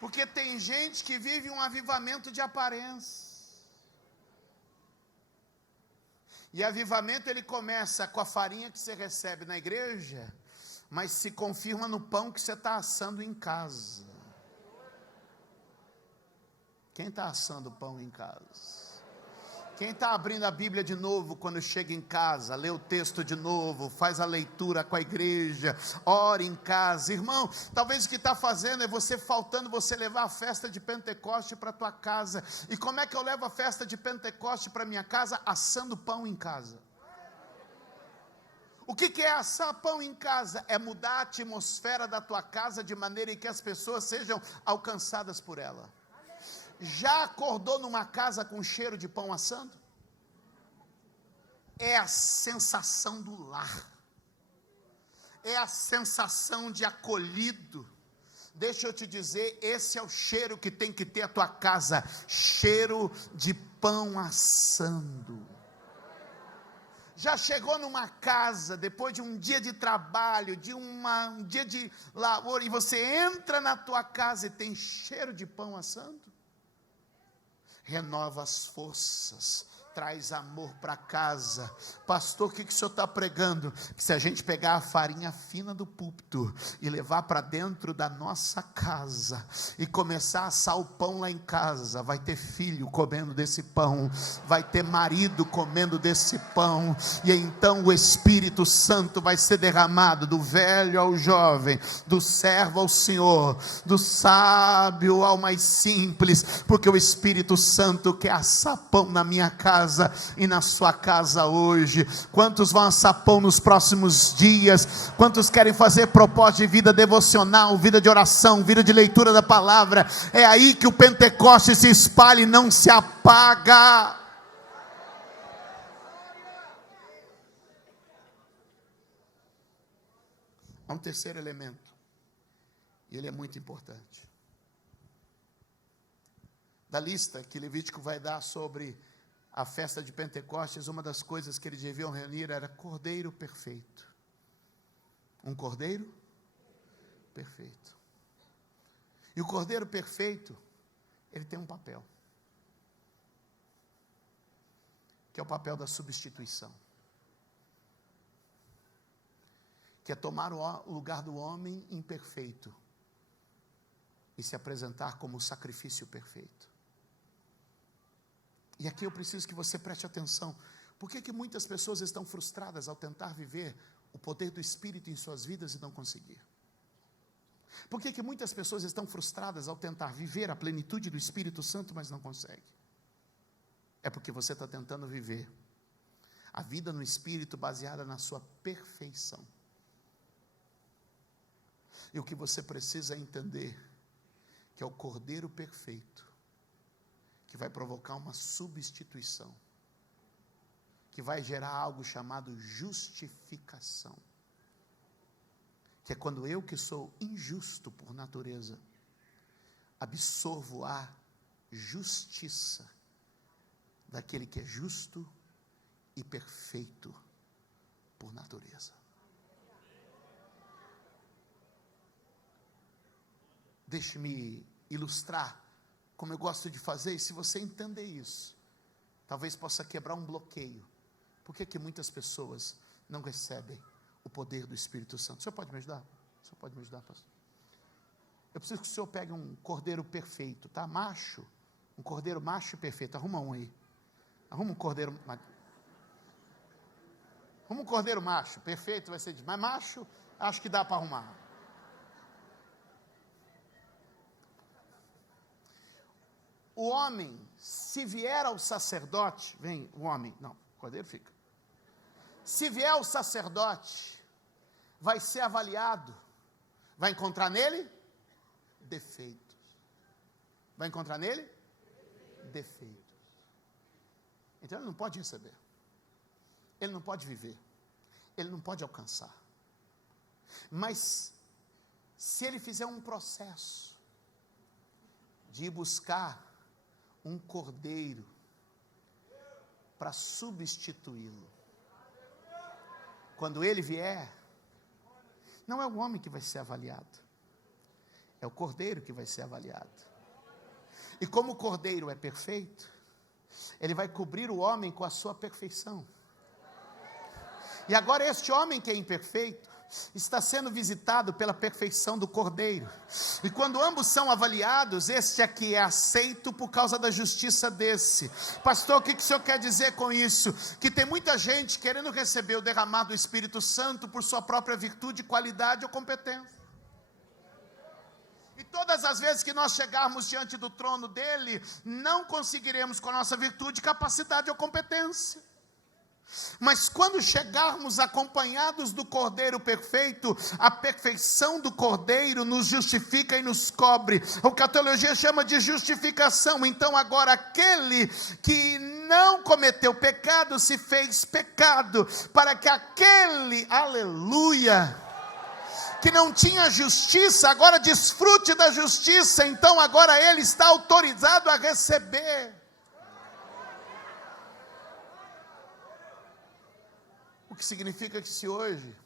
Porque tem gente que vive um avivamento de aparência. E avivamento ele começa com a farinha que você recebe na igreja, mas se confirma no pão que você está assando em casa. Quem está assando pão em casa? Quem está abrindo a Bíblia de novo quando chega em casa, lê o texto de novo, faz a leitura com a igreja, ora em casa. Irmão, talvez o que está fazendo é faltando você levar a festa de Pentecoste para a tua casa. E como é que eu levo a festa de Pentecoste para minha casa? Assando pão em casa. O que é assar pão em casa? É mudar a atmosfera da tua casa de maneira em que as pessoas sejam alcançadas por ela. Já acordou numa casa com cheiro de pão assando? É a sensação do lar, é a sensação de acolhido. Deixa eu te dizer, esse é o cheiro que tem que ter a tua casa, cheiro de pão assando. Já chegou numa casa, depois de um dia de trabalho, um dia de labor, e você entra na tua casa e tem cheiro de pão assando? Renova as forças, traz amor para casa. Pastor, o que o senhor está pregando? Que se a gente pegar a farinha fina do púlpito e levar para dentro da nossa casa e começar a assar o pão lá em casa, vai ter filho comendo desse pão, vai ter marido comendo desse pão, e então o Espírito Santo vai ser derramado do velho ao jovem, do servo ao senhor, do sábio ao mais simples, porque o Espírito Santo quer assar pão na minha casa e na sua casa hoje. Quantos vão assar pão nos próximos dias? Quantos querem fazer propósito de vida devocional, vida de oração, vida de leitura da palavra? É aí que o Pentecoste se espalha e não se apaga. Há um terceiro elemento, e ele é muito importante. Da lista que Levítico vai dar sobre a festa de Pentecostes, uma das coisas que eles deviam reunir era cordeiro perfeito. Um cordeiro perfeito. E o cordeiro perfeito, ele tem um papel, que é o papel da substituição, que é tomar o lugar do homem imperfeito e se apresentar como o sacrifício perfeito. E aqui eu preciso que você preste atenção. Por que muitas pessoas estão frustradas ao tentar viver o poder do Espírito em suas vidas e não conseguir? Por que muitas pessoas estão frustradas ao tentar viver a plenitude do Espírito Santo, mas não conseguem? É porque você está tentando viver a vida no Espírito baseada na sua perfeição. E o que você precisa entender, que é o Cordeiro perfeito, que vai provocar uma substituição, que vai gerar algo chamado justificação, que é quando eu, que sou injusto por natureza, absorvo a justiça daquele que é justo e perfeito por natureza. Deixe-me ilustrar como eu gosto de fazer, e se você entender isso, talvez possa quebrar um bloqueio. Por que muitas pessoas não recebem o poder do Espírito Santo? O senhor pode me ajudar? O senhor pode me ajudar, pastor? Eu preciso que o senhor pegue um cordeiro perfeito, tá? Macho, um cordeiro macho e perfeito. Arruma um aí. Arruma um cordeiro macho, perfeito vai ser, mas macho, acho que dá para arrumar. O homem, se vier ao sacerdote, vem o homem, não, o cordeiro fica. Se vier ao sacerdote, vai ser avaliado, vai encontrar nele defeitos. Vai encontrar nele defeitos. Então ele não pode receber, ele não pode viver, ele não pode alcançar. Mas, se ele fizer um processo de ir buscar um cordeiro para substituí-lo, quando ele vier, não é o homem que vai ser avaliado, é o cordeiro que vai ser avaliado. E como o cordeiro é perfeito, ele vai cobrir o homem com a sua perfeição. E agora este homem que é imperfeito, está sendo visitado pela perfeição do Cordeiro. E quando ambos são avaliados, este aqui é aceito por causa da justiça desse. Pastor, o que o senhor quer dizer com isso? Que tem muita gente querendo receber o derramado do Espírito Santo por sua própria virtude, qualidade ou competência. E todas as vezes que nós chegarmos diante do trono dele, não conseguiremos com a nossa virtude, capacidade ou competência. Mas quando chegarmos acompanhados do Cordeiro perfeito, a perfeição do Cordeiro nos justifica e nos cobre, o que a teologia chama de justificação. Então agora aquele que não cometeu pecado se fez pecado, para que aquele, aleluia, que não tinha justiça, agora desfrute da justiça. Então agora ele está autorizado a receber. O que significa que se hoje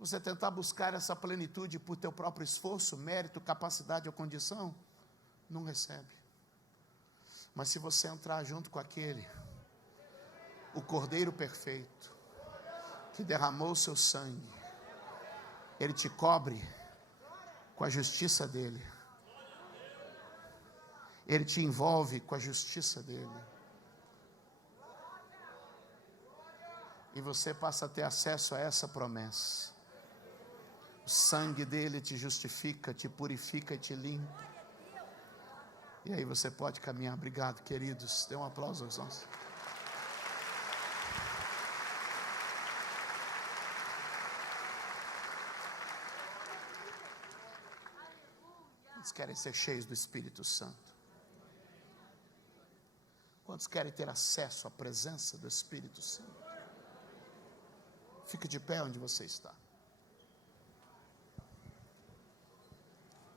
você tentar buscar essa plenitude por teu próprio esforço, mérito, capacidade ou condição, não recebe. Mas se você entrar junto com aquele, o Cordeiro perfeito, que derramou o seu sangue, ele te cobre com a justiça dele. Ele te envolve com a justiça dele. E você passa a ter acesso a essa promessa. O sangue dele te justifica, te purifica e te limpa. E aí você pode caminhar. Obrigado, queridos. Dê um aplauso aos nossos. Quantos querem ser cheios do Espírito Santo? Quantos querem ter acesso à presença do Espírito Santo? Fique de pé onde você está.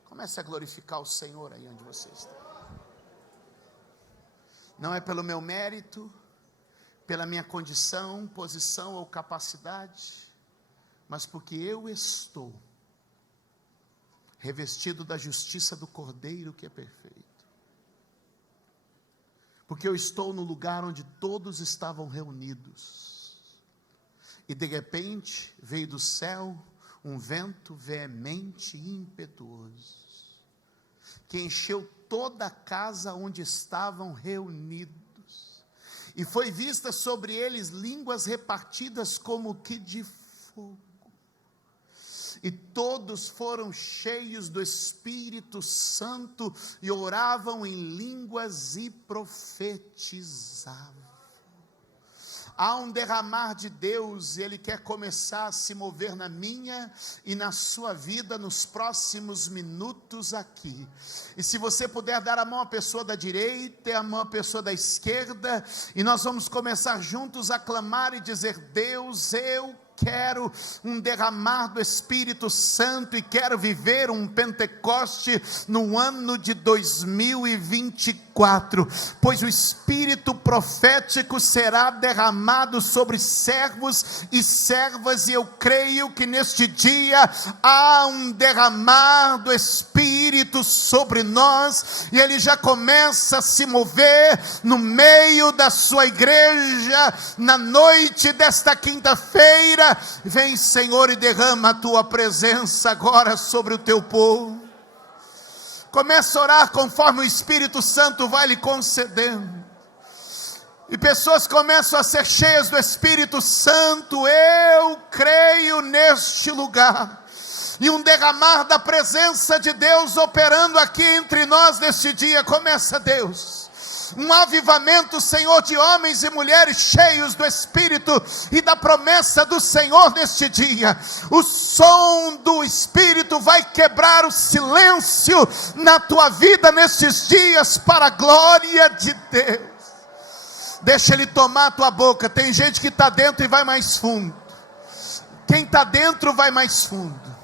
Comece a glorificar o Senhor aí onde você está. Não é pelo meu mérito, pela minha condição, posição ou capacidade, mas porque eu estou revestido da justiça do Cordeiro que é perfeito. Porque eu estou no lugar onde todos estavam reunidos. E de repente veio do céu um vento veemente e impetuoso, que encheu toda a casa onde estavam reunidos, e foi vista sobre eles línguas repartidas como que de fogo, e todos foram cheios do Espírito Santo, e oravam em línguas e profetizavam. Há um derramar de Deus, e Ele quer começar a se mover na minha e na sua vida nos próximos minutos aqui. E se você puder dar a mão à pessoa da direita e a mão à pessoa da esquerda, e nós vamos começar juntos a clamar e dizer: Deus, eu quero um derramar do Espírito Santo e quero viver um Pentecoste no ano de 2024, pois o Espírito profético será derramado sobre servos e servas, e eu creio que neste dia há um derramar do Espírito sobre nós, e ele já começa a se mover no meio da sua igreja, na noite desta quinta-feira. Vem, Senhor, e derrama a tua presença agora sobre o teu povo. Começa a orar conforme o Espírito Santo vai lhe concedendo. E pessoas começam a ser cheias do Espírito Santo. Eu creio neste lugar. E um derramar da presença de Deus operando aqui entre nós neste dia. Começa, Deus. Um avivamento, Senhor, de homens e mulheres cheios do Espírito e da promessa do Senhor neste dia. O som do Espírito vai quebrar o silêncio na tua vida nestes dias, para a glória de Deus. Deixa Ele tomar a tua boca. Tem gente que está dentro e vai mais fundo. Quem está dentro vai mais fundo.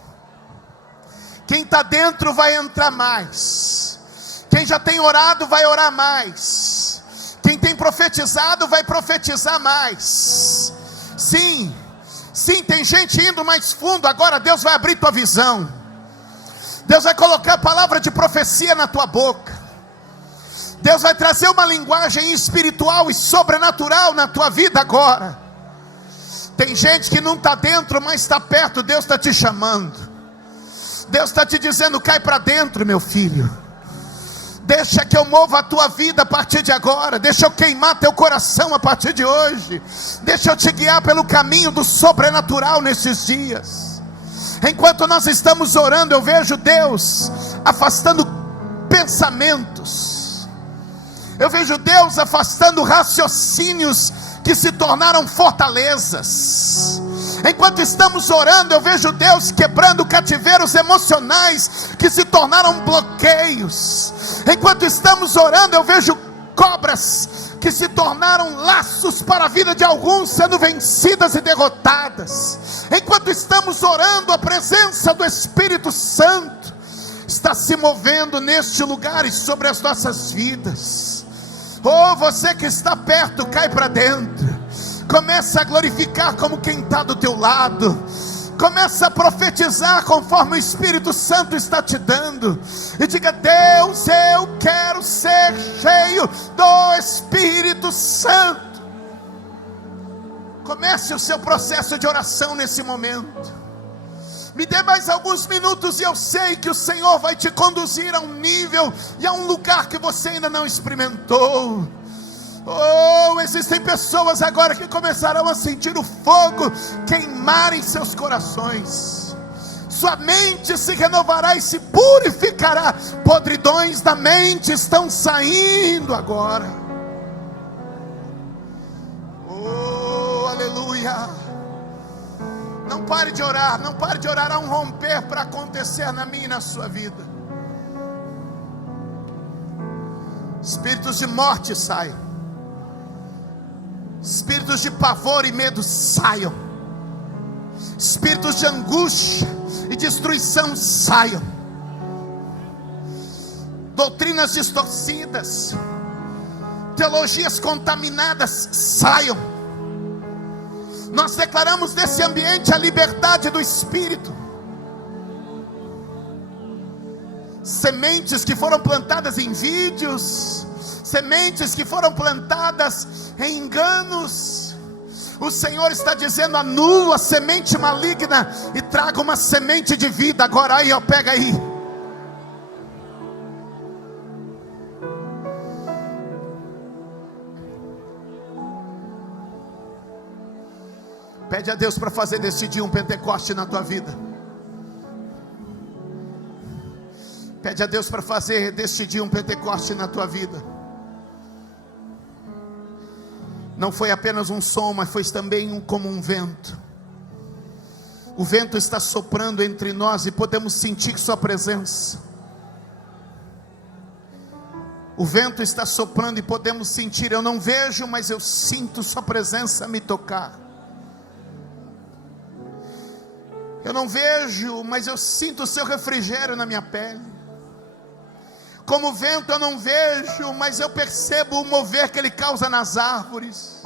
Quem está dentro vai entrar mais. Quem já tem orado vai orar mais. Quem tem profetizado vai profetizar mais. Sim, sim, tem gente indo mais fundo. Agora Deus vai abrir tua visão. Deus vai colocar a palavra de profecia na tua boca. Deus vai trazer uma linguagem espiritual e sobrenatural na tua vida agora. Tem gente que não está dentro, mas está perto. Deus está te chamando. Deus está te dizendo: cai para dentro, meu filho. Deixa que eu mova a tua vida a partir de agora. Deixa eu queimar teu coração a partir de hoje. Deixa eu te guiar pelo caminho do sobrenatural nesses dias. Enquanto nós estamos orando, eu vejo Deus afastando pensamentos. Eu vejo Deus afastando raciocínios que se tornaram fortalezas. Enquanto estamos orando, eu vejo Deus quebrando cativeiros emocionais que se tornaram bloqueios. Enquanto estamos orando, eu vejo cobras que se tornaram laços para a vida de alguns sendo vencidas e derrotadas. Enquanto estamos orando, a presença do Espírito Santo está se movendo neste lugar e sobre as nossas vidas. Oh, você que está perto, cai para dentro. Começa a glorificar como quem está do teu lado. Começa a profetizar conforme o Espírito Santo está te dando. E diga: Deus, eu quero ser cheio do Espírito Santo. Comece o seu processo de oração nesse momento. Me dê mais alguns minutos e eu sei que o Senhor vai te conduzir a um nível e a um lugar que você ainda não experimentou. Oh, existem pessoas agora que começarão a sentir o fogo queimar em seus corações. Sua mente se renovará e se purificará. Podridões da mente estão saindo agora. Oh, aleluia. Não pare de orar, não pare de orar. Há um romper para acontecer na minha e na sua vida. Espíritos de morte saiam. Espíritos de pavor e medo saiam. Espíritos de angústia e destruição saiam. Doutrinas distorcidas, teologias contaminadas saiam. Nós declaramos desse ambiente a liberdade do Espírito. Sementes que foram plantadas em vídeos, sementes que foram plantadas em enganos, o Senhor está dizendo: anula a semente maligna e traga uma semente de vida. Agora aí, ó, pega aí. Pede a Deus para fazer deste dia um Pentecoste na tua vida. Pede a Deus para fazer deste dia um Pentecoste na tua vida. Não foi apenas um som, mas foi também como um vento. O vento está soprando entre nós e podemos sentir sua presença. O vento está soprando e podemos sentir. Eu não vejo, mas eu sinto sua presença me tocar. Eu não vejo, mas eu sinto o seu refrigério na minha pele. Como vento eu não vejo, mas eu percebo o mover que ele causa nas árvores.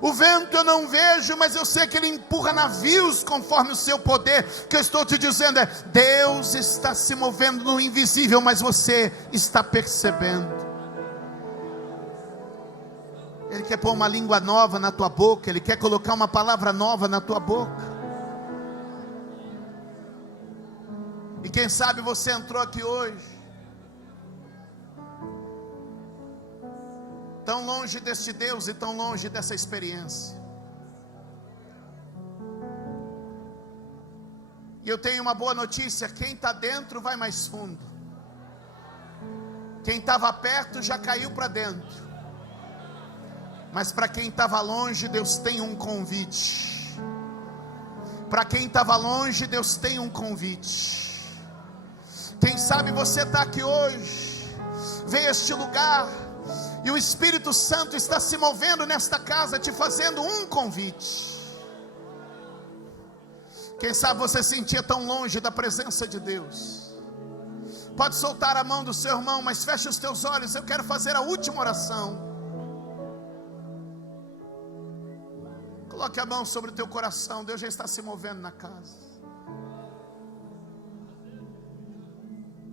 O vento eu não vejo, mas eu sei que ele empurra navios conforme o seu poder. O que eu estou te dizendo é: Deus está se movendo no invisível, mas você está percebendo. Ele quer pôr uma língua nova na tua boca. Ele quer colocar uma palavra nova na tua boca. E quem sabe você entrou aqui hoje tão longe deste Deus e tão longe dessa experiência. E eu tenho uma boa notícia: quem está dentro vai mais fundo. Quem estava perto já caiu para dentro. Mas para quem estava longe, Deus tem um convite. Para quem estava longe, Deus tem um convite. Quem sabe você está aqui hoje, veio a este lugar, e o Espírito Santo está se movendo nesta casa, te fazendo um convite. Quem sabe você se sentia tão longe da presença de Deus. Pode soltar a mão do seu irmão, mas feche os teus olhos. Eu quero fazer a última oração. Coloque a mão sobre o teu coração. Deus já está se movendo na casa.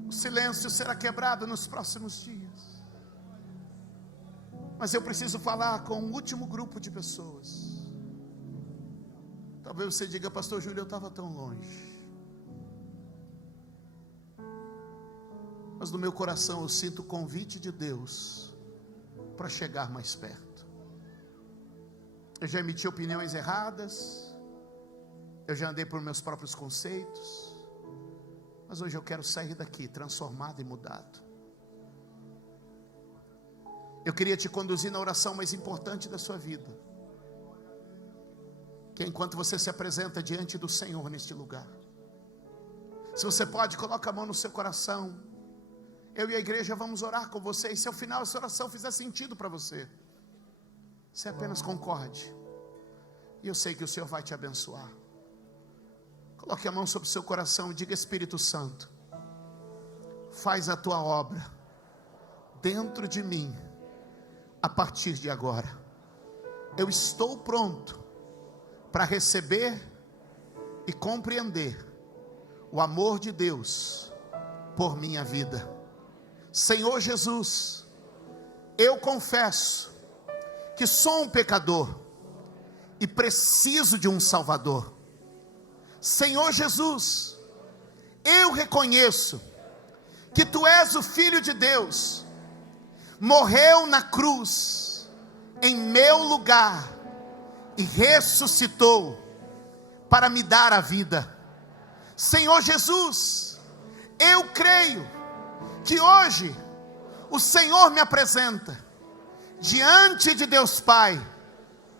O silêncio será quebrado nos próximos dias. Mas eu preciso falar com um último grupo de pessoas. Talvez você diga: pastor Júlio, eu estava tão longe. Mas no meu coração eu sinto o convite de Deus para chegar mais perto. Eu já emiti opiniões erradas, eu já andei por meus próprios conceitos, mas hoje eu quero sair daqui transformado e mudado. Eu queria te conduzir na oração mais importante da sua vida, que é enquanto você se apresenta diante do Senhor neste lugar. Se você pode, coloca a mão no seu coração. Eu e a igreja vamos orar com você. E se ao final essa oração fizer sentido para você, você apenas concorde. E eu sei que o Senhor vai te abençoar. Coloque a mão sobre o seu coração e diga: Espírito Santo, faz a tua obra dentro de mim a partir de agora. Eu estou pronto para receber e compreender o amor de Deus por minha vida. Senhor Jesus, eu confesso que sou um pecador e preciso de um Salvador. Senhor Jesus, eu reconheço que Tu és o Filho de Deus, morreu na cruz em meu lugar e ressuscitou para me dar a vida. Senhor Jesus, eu creio que hoje o Senhor me apresenta diante de Deus Pai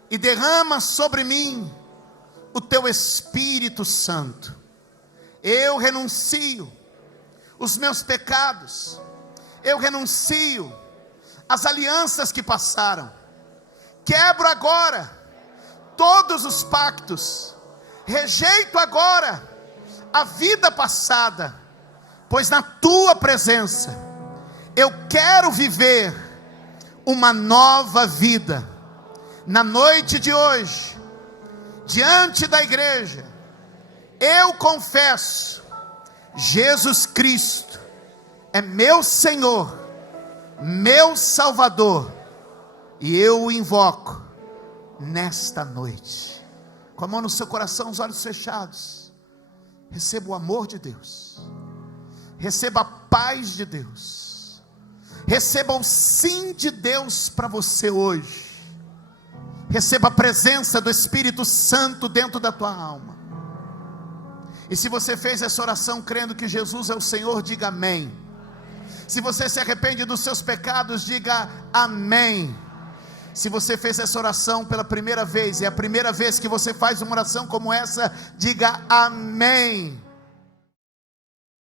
e derrama sobre mim o Teu Espírito Santo. Eu renuncio os meus pecados, eu renuncio as alianças que passaram, quebro agora todos os pactos, rejeito agora a vida passada, pois na Tua presença eu quero viver uma nova vida. Na noite de hoje, diante da igreja, eu confesso: Jesus Cristo é meu Senhor, meu Salvador, e eu o invoco nesta noite. Com a mão no seu coração, os olhos fechados, receba o amor de Deus, receba a paz de Deus, receba o sim de Deus para você hoje, receba a presença do Espírito Santo dentro da tua alma. E se você fez essa oração crendo que Jesus é o Senhor, diga amém. Se você se arrepende dos seus pecados, diga amém. Se você fez essa oração pela primeira vez, é a primeira vez que você faz uma oração como essa, diga amém.